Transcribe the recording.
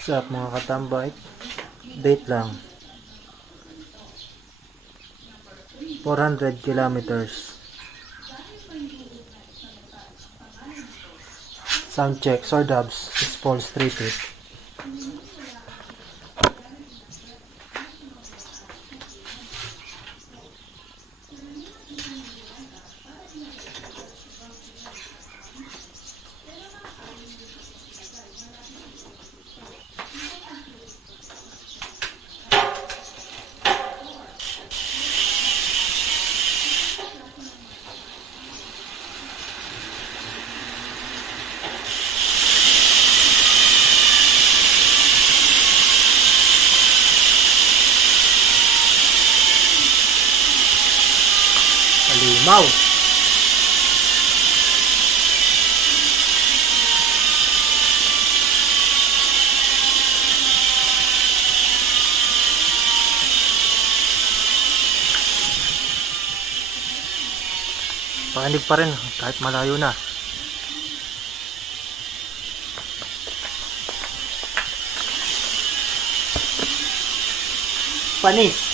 What's up mga katambay? Date lang. 400 kilometers. Sound check. Sordabs. Spall Street. Alimaw. Pakinig pa rin kahit malayo na. Panis.